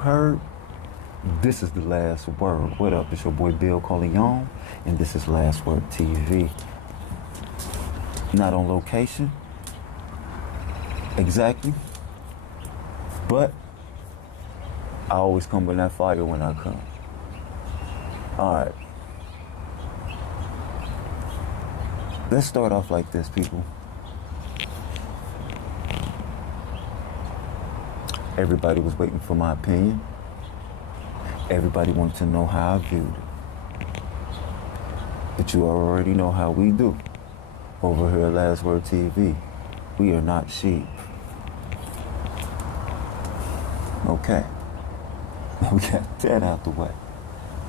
heard. This is the last word. What up? It's your boy Bill Corleone, and this is Last Word TV. Not on location, exactly, but I always come with that fire when I come. All right. Let's start off like this, people. Everybody was waiting for my opinion. Everybody wanted to know how I viewed it. But you already know how we do over here at Last Word TV. We are not sheep. Okay. We got that out the way.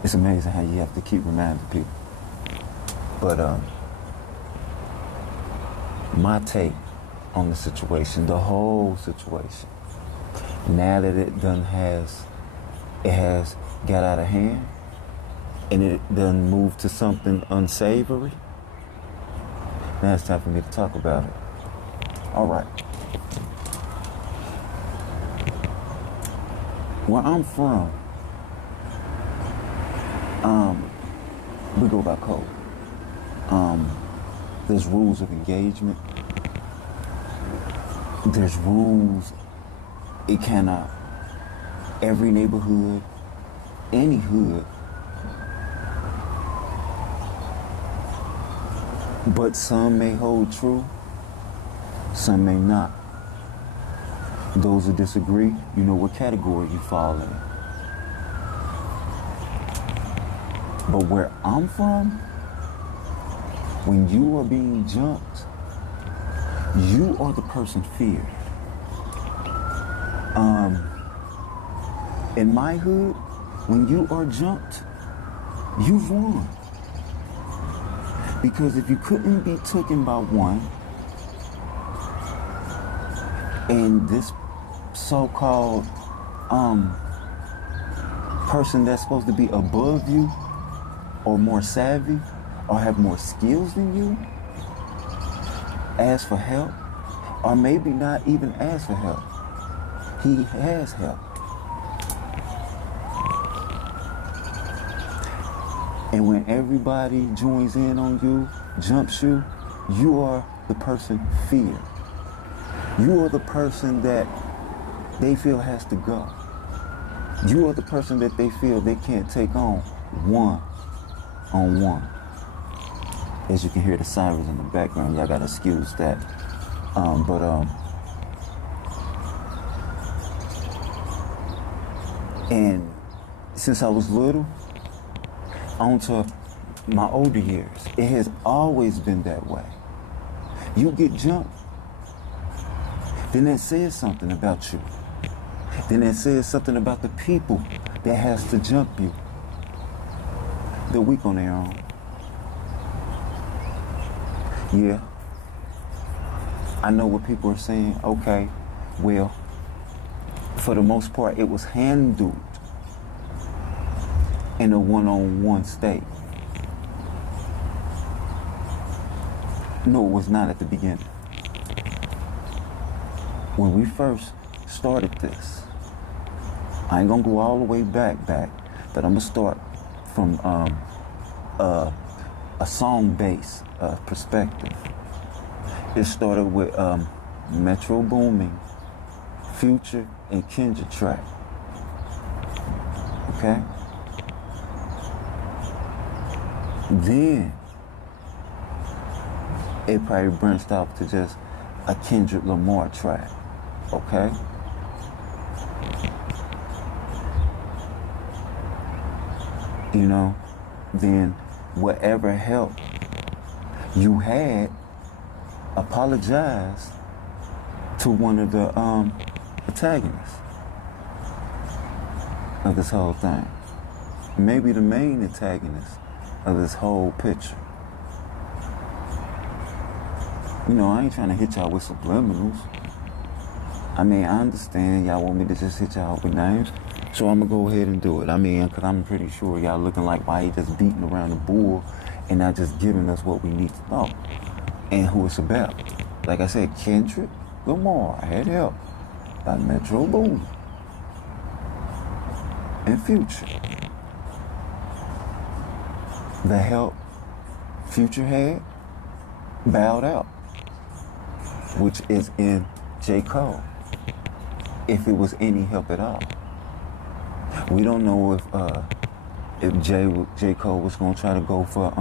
It's amazing how you have to keep reminding people. But my take on the situation, the whole situation, now that it has got out of hand and it done moved to something unsavory, now it's time for me to talk about it. All right. Where I'm from, we go by code. There's rules of engagement. There's rules. It cannot, every neighborhood, any hood, but some may hold true, some may not. Those who disagree, you know what category you fall in. But where I'm from, when you are being jumped, you are the person feared. In my hood, when you are jumped, you've won. Because if you couldn't be taken by one, and this so-called person that's supposed to be above you, or more savvy, or have more skills than you, ask for help, or maybe not even ask for help. He has help. And when everybody joins in on you, jumps you, you are the person feared. You are the person that they feel has to go. You are the person that they feel they can't take on one-on-one. As you can hear the sirens in the background, y'all gotta excuse that. And since I was little, on to my older years, it has always been that way. You get jumped, then that says something about you. Then that says something about the people that has to jump you. They're weak on their own. Yeah. I know what people are saying. Okay, well, for the most part, it was handled in a one-on-one state. No, it was not at the beginning. When we first started this, I ain't gonna go all the way back, but I'm gonna start from a song-based perspective. It started with Metro Booming, Future, and Kendra track. Okay? Then it probably branched off to just a Kendrick Lamar track. Okay? You know, then whatever help you had, apologize to one of the antagonists of this whole thing. Maybe the main antagonist of this whole picture. You know, I ain't trying to hit y'all with subliminals. I mean, I understand y'all want me to just hit y'all with names, so I'm gonna go ahead and do it. I mean, because I'm pretty sure y'all looking like why he just beating around the bull and not just giving us what we need to know and who it's about. Like I said, Kendrick Lamar had help by Metro Boom. and Future. The help Future had bowed out, which is in J. Cole, if it was any help at all. We don't know if J. Cole was gonna try to go for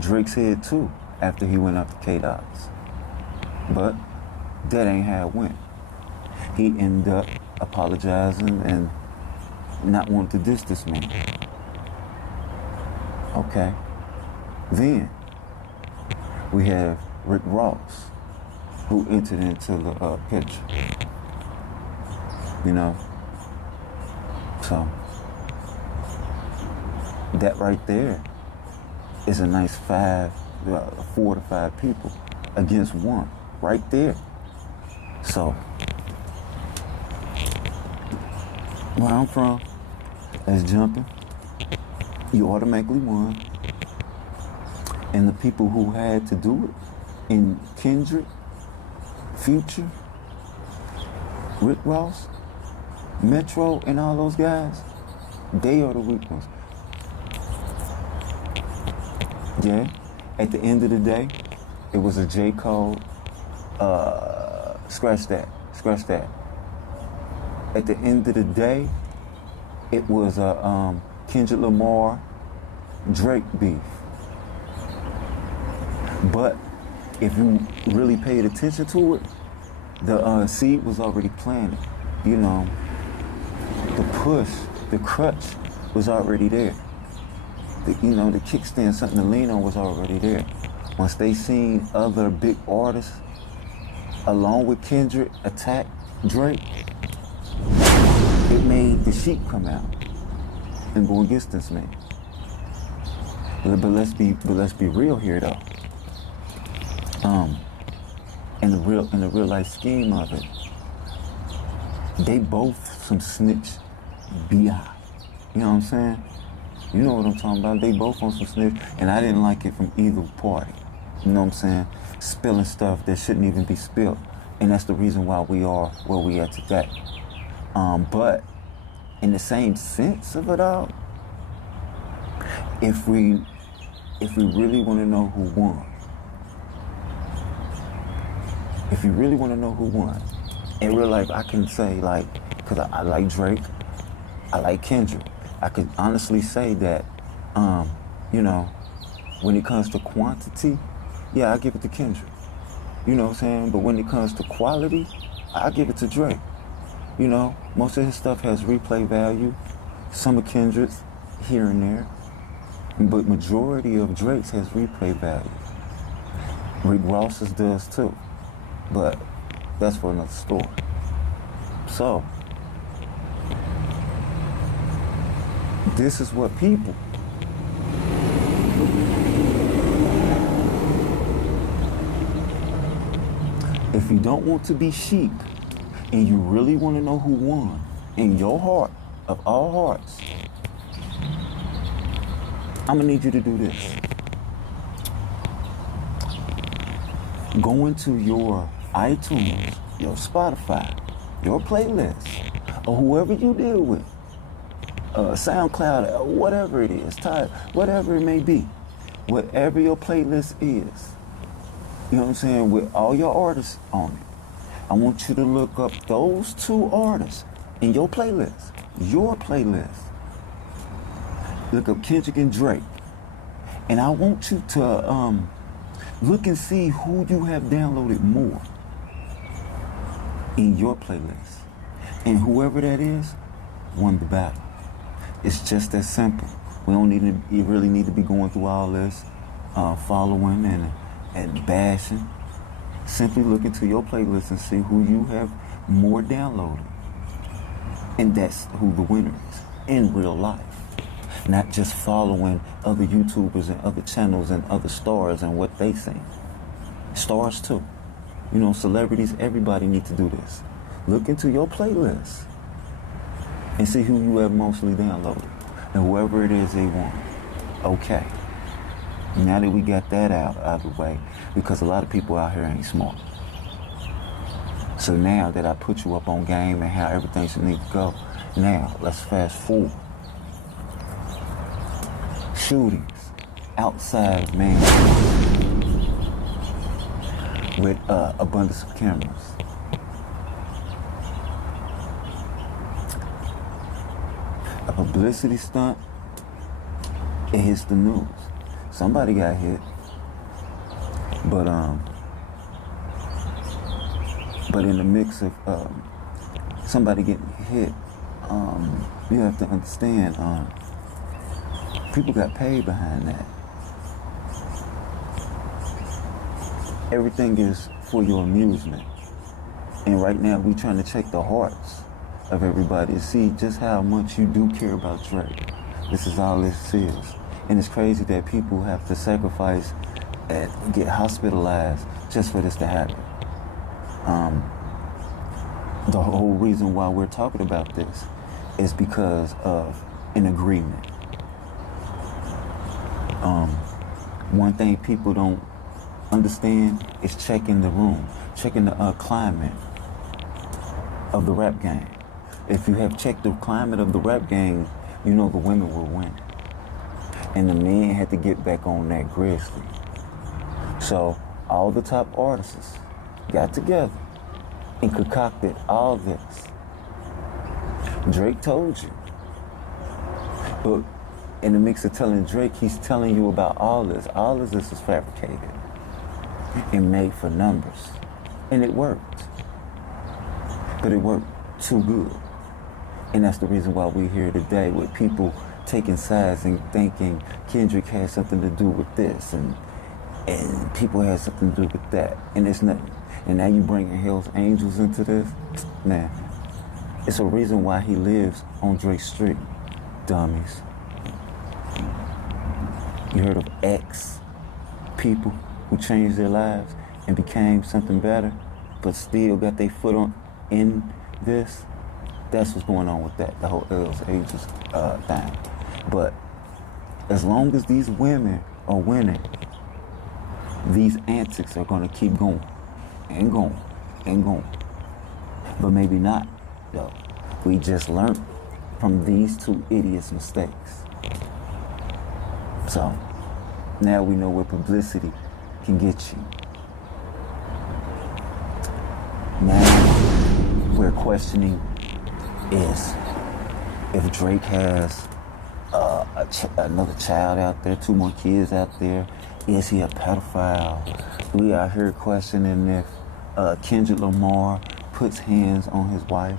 Drake's head too after he went after K-Dots. But that ain't how it went. He ended up apologizing and not wanting to diss this man. Okay. Then we have Rick Ross, who entered into the picture. So that right there is a nice 4 to 5 people against one, right there. So where I'm from, as jumping, you automatically won. And the people who had to do it, in Kendrick, Future, Rick Ross, Metro, and all those guys, they are the weak ones. Yeah, at the end of the day, it was a J. Cole, scratch that. At the end of the day, it was a Kendrick Lamar, Drake beef. But if you really paid attention to it, the seed was already planted. The push, the crutch was already there. The kickstand, something to lean on, was already there. Once they seen other big artists, along with Kendrick, attack Drake, it made the sheep come out and go against this man. But let's be real here though. In the real life scheme of it, they both some snitch BI. You know what I'm saying? You know what I'm talking about. They both on some snitch, and I didn't like it from either party. You know what I'm saying? Spilling stuff that shouldn't even be spilled. And that's the reason why we are where we are today. But in the same sense of it all, if we really want to know who won, in real life, I can say, because I like Drake, I like Kendrick, I could honestly say that, when it comes to quantity, yeah, I give it to Kendrick. You know what I'm saying? But when it comes to quality, I give it to Drake. Most of his stuff has replay value, some of Kendrick's here and there, but majority of Drake's has replay value. Rick Ross's does too, but that's for another story. So, this is what people if you don't want to be sheep and you really want to know who won in your heart of all hearts, I'm gonna need you to do this. Go into your iTunes, your Spotify, your playlist, or whoever you deal with, SoundCloud, whatever it is, whatever it may be, whatever your playlist is, you know what I'm saying, with all your artists on it, I want you to look up those 2 artists in your playlist. Look up Kendrick and Drake. And I want you to look and see who you have downloaded more in your playlist. And whoever that is, won the battle. It's just that simple. We don't really need to be going through all this following and bashing. Simply look into your playlist and see who you have more downloaded. And that's who the winner is in real life. Not just following other YouTubers and other channels and other stars and what they think. Stars too. Celebrities, everybody need to do this. Look into your playlist and see who you have mostly downloaded. And whoever it is they want. Okay. Now that we got that out of the way, because a lot of people out here ain't smart. So now that I put you up on game and how everything should need to go, now let's fast forward. Shootings outside of Manhattan with abundance of cameras. A publicity stunt, it hits the news. Somebody got hit, but in the mix of somebody getting hit, you have to understand, people got paid behind that. Everything is for your amusement. And right now, we trying to check the hearts of everybody to see just how much you do care about Drake. This is all this is. And it's crazy that people have to sacrifice and get hospitalized just for this to happen. The whole reason why we're talking about this is because of an agreement. One thing people don't understand is checking the room, checking the climate of the rap game. If you have checked the climate of the rap game, you know the women will win. And the men had to get back on that grizzly. So all the top artists got together and concocted all this. Drake told you. But in the mix of telling Drake, he's telling you about all this. All of this is fabricated and made for numbers. And it worked. But it worked too good. And that's the reason why we're here today with people taking sides and thinking Kendrick has something to do with this and people had something to do with that. And it's nothing. And now you bringing Hell's Angels into this? Man, it's a reason why he lives on Drake Street, dummies. You heard of X people who changed their lives and became something better, but still got their foot on in this? That's what's going on with that, the whole Hell's Angels thing. But as long as these women are winning, these antics are gonna keep going and going and going. But maybe not, though. We just learned from these two idiots' mistakes. So now we know where publicity can get you. Now we're questioning is if Drake has another child out there, 2 more kids out there, is he a pedophile? We out here questioning if Kendrick Lamar puts hands on his wife.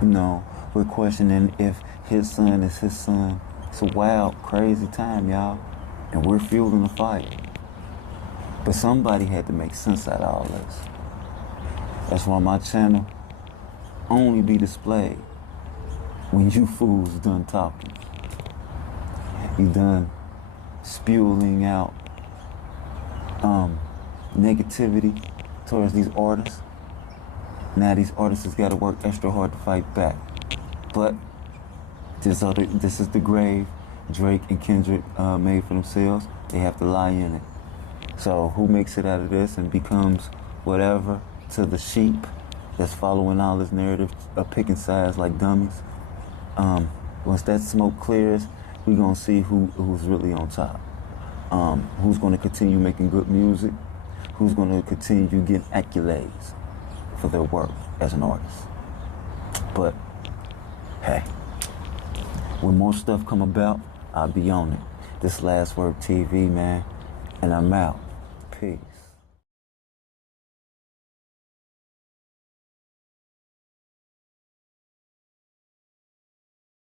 No, we're questioning if his son is his son. It's a wild, crazy time, y'all. And we're fueling the fire. But somebody had to make sense out of all this. That's why my channel only be displayed when you fools done talking. You done spewing out negativity towards these artists. Now these artists has got to work extra hard to fight back. But this is the grave Drake and Kendrick made for themselves. They have to lie in it. So who makes it out of this and becomes whatever to the sheep that's following all this narrative of picking sides like dummies? Once that smoke clears, we're going to see who's really on top. Who's going to continue making good music, who's going to continue getting accolades for their work as an artist. But, hey, when more stuff come about, I'll be on it. This Last Word TV, man, and I'm out. Peace.